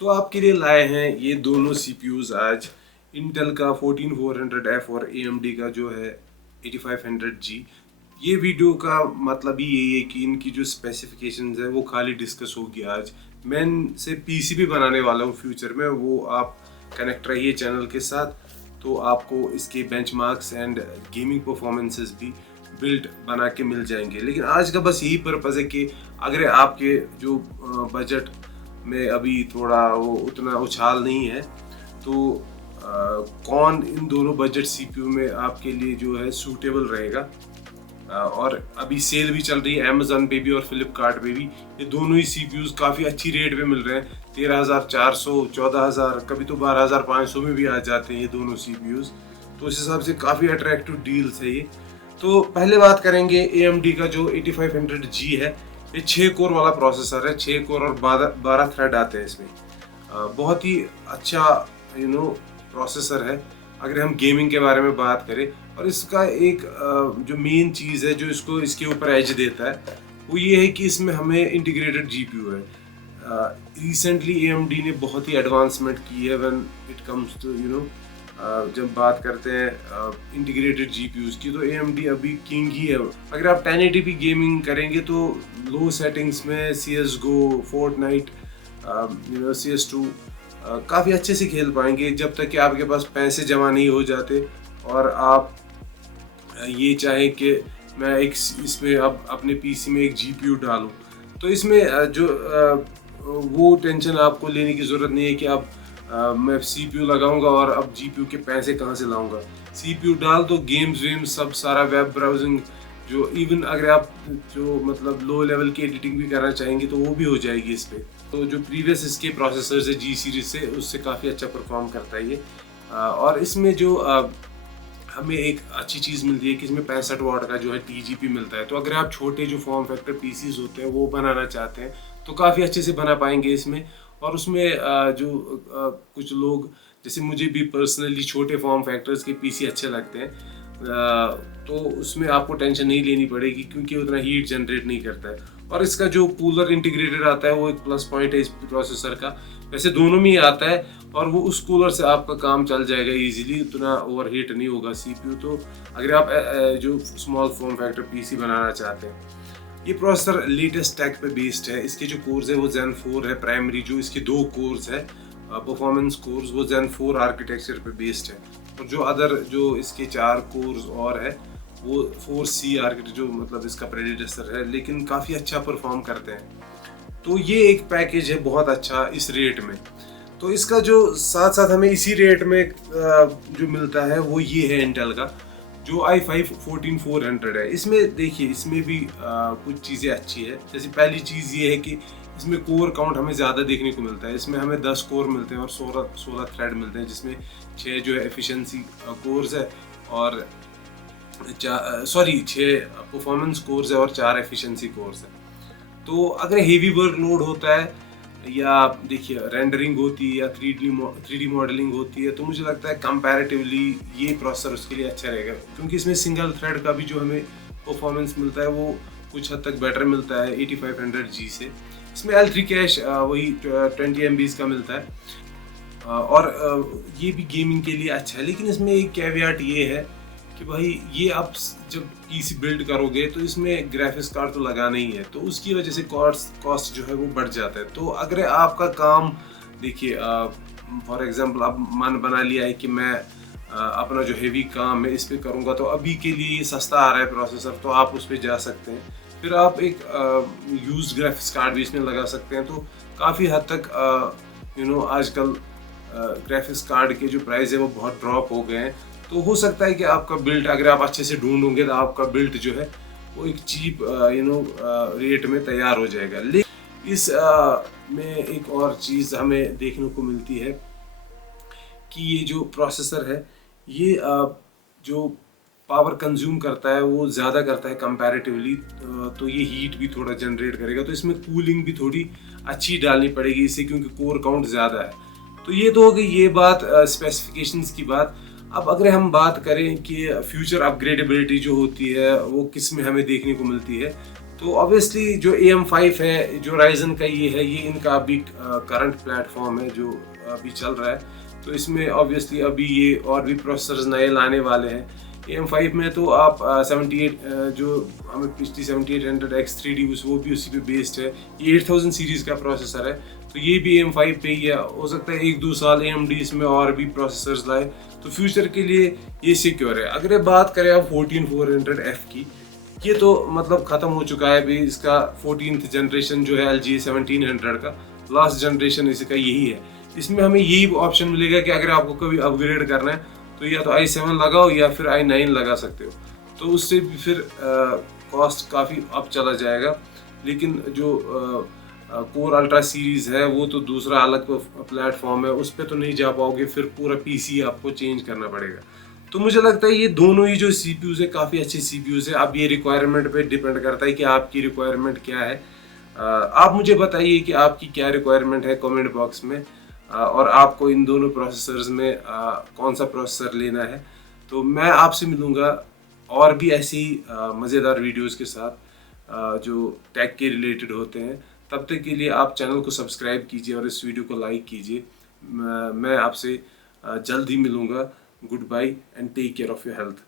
तो आपके लिए लाए हैं ये दोनों सीपीयूज आज, इंटेल का 14400F और AMD का जो है 8500G। ये वीडियो का मतलब ही यही है कि इनकी जो स्पेसिफिकेशंस है वो खाली डिस्कस होगी आज। मैं इनसे पीसी भी बनाने वाला हूँ फ्यूचर में, वो आप कनेक्ट रहिए चैनल के साथ, तो आपको इसके बेंचमार्क्स एंड गेमिंग परफॉर्मेंसेस भी बिल्ट बना के मिल जाएंगे। लेकिन आज का बस यही पर्पज़ है कि अगर आपके जो बजट में अभी थोड़ा वो उतना उछाल नहीं है, तो कौन इन दोनों बजट सीपीयू में आपके लिए जो है सूटेबल रहेगा। और अभी सेल भी चल रही है अमेजन पे भी और फ्लिपकार्ट पे भी। ये दोनों ही सीपीयूज काफ़ी अच्छी रेट पे मिल रहे हैं, 13,400, 14,000, कभी तो 12,500 में भी आ जाते हैं ये दोनों सीपीयूज। तो उस हिसाब से काफ़ी अट्रैक्टिव डील्स है ये। तो पहले बात करेंगे AMD का जो 8500G है। ये 6 कोर वाला प्रोसेसर है, 6 कोर और 12 थ्रेड आते हैं इसमें। बहुत ही अच्छा प्रोसेसर है अगर हम गेमिंग के बारे में बात करें। और इसका एक जो मेन चीज़ है जो इसको इसके ऊपर एज देता है वो ये है कि इसमें हमें इंटीग्रेटेड GPU है। रिसेंटली AMD ने बहुत ही एडवांसमेंट की है व्हेन इट कम्स टू जब बात करते हैं इंटीग्रेटेड GPUs की, तो AMD अभी किंग ही है। अगर आप 1080p गेमिंग करेंगे तो लो सेटिंग्स में CSGO, Fortnite, CS2 काफ़ी अच्छे से खेल पाएंगे, जब तक कि आपके पास पैसे जमा नहीं हो जाते और आप ये चाहें कि मैं एक इसमें अब अपने PC में एक GPU डालूं। तो इसमें जो वो टेंशन आपको लेने की ज़रूरत नहीं है कि अब मैं CPU लगाऊंगा और अब GPU के पैसे कहाँ से लाऊंगा। CPU डाल दो, गेम्स वेम्स सब सारा वेब ब्राउजिंग, जो इवन अगर आप जो मतलब लो लेवल की एडिटिंग भी करना चाहेंगे तो वो भी हो जाएगी इस पर। तो जो प्रीवियस इसके प्रोसेसर्स है G सीरीज से, उससे काफ़ी अच्छा परफॉर्म करता है ये। और इसमें जो हमें एक अच्छी चीज़ मिलती है कि इसमें 65 वाट का जो है TGP मिलता है। तो अगर आप छोटे जो फॉर्म फैक्टर PCs होते हैं वो बनाना चाहते हैं तो काफ़ी अच्छे से बना पाएंगे इसमें। और उसमें जो कुछ लोग, जैसे मुझे भी पर्सनली छोटे फॉर्म फैक्टर्स के PC अच्छे लगते हैं, तो उसमें आपको टेंशन नहीं लेनी पड़ेगी क्योंकि उतना हीट जनरेट नहीं करता है। और इसका जो कूलर इंटीग्रेटेड आता है वो एक प्लस पॉइंट है इस प्रोसेसर का। वैसे दोनों में ही आता है और वो उस कूलर से आपका काम चल जाएगा इजीली, उतना ओवरहीट नहीं होगा CPU। तो अगर आप जो स्मॉल फॉर्म फैक्टर PC बनाना चाहते हैं, ये प्रोसेसर लेटेस्ट टेक पे बेस्ड है। इसके जो कोर्स है वो Zen 4 है प्राइमरी, जो इसके 2 कोर्स है परफॉर्मेंस कोर्स, वो Zen 4 आर्किटेक्चर पे बेस्ड है। और जो अदर जो इसके 4 कोर्स और है वो 4C आर्किटेक्चर, जो मतलब इसका प्रेडिसेसर है, लेकिन काफ़ी अच्छा परफॉर्म करते हैं। तो ये एक पैकेज है बहुत अच्छा इस रेट में। तो इसका जो साथ साथ हमें इसी रेट में जो मिलता है वो ये है इंटेल का जो i5 14400 है। इसमें देखिए, इसमें भी कुछ चीज़ें अच्छी है। जैसे पहली चीज़ ये है कि इसमें कोर काउंट हमें ज़्यादा देखने को मिलता है। इसमें हमें 10 कोर मिलते हैं और 16 थ्रेड मिलते हैं, जिसमें 6 जो है एफिशिएंसी कोर्स है और 6 परफॉर्मेंस कोर्स है और 4 एफिशिएंसी कोर्स है। तो अगर हेवी वर्कलोड होता है या देखिए रेंडरिंग होती है या 3D मॉडलिंग होती है, तो मुझे लगता है कंपैरेटिवली ये प्रोसेसर उसके लिए अच्छा रहेगा, क्योंकि इसमें सिंगल थ्रेड का भी जो हमें परफॉर्मेंस मिलता है वो कुछ हद तक बेटर मिलता है 8500G से। इसमें L3 कैश वही 20 MB का मिलता है और ये भी गेमिंग के लिए अच्छा है। लेकिन इसमें एक कैवियाट ये है कि भाई ये आप जब PC बिल्ड करोगे तो इसमें ग्राफिक्स कार्ड तो लगाना ही है, तो उसकी वजह से कॉस्ट जो है वो बढ़ जाता है। तो अगर आपका काम देखिए, फॉर एग्जांपल आप मन बना लिया है कि मैं अपना जो हेवी काम है इस पे करूँगा, तो अभी के लिए ये सस्ता आ रहा है प्रोसेसर, तो आप उस पर जा सकते हैं। फिर आप एक यूज्ड ग्राफिक्स कार्ड भी इसमें लगा सकते हैं। तो काफ़ी हद तक आजकल ग्राफिक्स कार्ड के जो प्राइस है वो बहुत ड्रॉप हो गए हैं। तो हो सकता है कि आपका बिल्ट, अगर आप अच्छे से ढूंढोगे तो आपका बिल्ट जो है वो एक चीप रेट में तैयार हो जाएगा। लेकिन इस में एक और चीज़ हमें देखने को मिलती है कि ये जो प्रोसेसर है ये जो पावर कंज्यूम करता है वो ज़्यादा करता है कंपैरेटिवली, तो ये हीट भी थोड़ा जनरेट करेगा। तो इसमें कूलिंग भी थोड़ी अच्छी डालनी पड़ेगी इससे, क्योंकि कोर काउंट ज़्यादा है। तो ये तो हो गई ये बात स्पेसिफिकेशंस की बात। अब अगर हम बात करें कि फ्यूचर अपग्रेडेबिलिटी जो होती है वो किस में हमें देखने को मिलती है, तो ऑब्वियसली जो AM5 है, जो राइजन का ये है, ये इनका अभी करंट प्लेटफॉर्म है जो अभी चल रहा है। तो इसमें ऑब्वियसली अभी ये और भी प्रोसेसर्स नए लाने वाले हैं। AM5 में तो आप 78 जो हमें पिछली 7800X3D वो भी उसी पे बेस्ड है। ये 8000 सीरीज़ का प्रोसेसर है, तो ये भी AM5 पे ही है। हो सकता है 1-2 साल AMD इसमें और भी प्रोसेसर्स लाए, तो फ्यूचर के लिए ये सिक्योर है। अगर ये बात करें आप 14400F की, ये तो मतलब ख़त्म हो चुका है अभी। इसका 14th जनरेशन जो है LGA 1700 का लास्ट जनरेशन इसका यही है। इसमें हमें यही ऑप्शन मिलेगा कि अगर आपको कभी अपग्रेड करना है तो या तो i7 लगाओ या फिर i9 लगा सकते हो, तो उससे भी फिर कॉस्ट काफ़ी अप चला जाएगा। लेकिन जो कोर अल्ट्रा सीरीज़ है वो तो दूसरा अलग प्लेटफॉर्म है, उस पर तो नहीं जा पाओगे, फिर पूरा PC आपको चेंज करना पड़ेगा। तो मुझे लगता है ये दोनों ही जो CPUs है काफ़ी अच्छे CPUs है। अब ये रिक्वायरमेंट पे डिपेंड करता है कि आपकी रिक्वायरमेंट क्या है। आप मुझे बताइए कि आपकी क्या रिक्वायरमेंट है कमेंट बॉक्स में, और आपको इन दोनों प्रोसेसर्स में कौन सा प्रोसेसर लेना है। तो मैं आपसे मिलूँगा और भी ऐसी मज़ेदार वीडियोज़ के साथ जो टेक के रिलेटेड होते हैं। तब तक के लिए आप चैनल को सब्सक्राइब कीजिए और इस वीडियो को लाइक कीजिए। मैं आपसे जल्द ही मिलूँगा। Goodbye and take care of your health.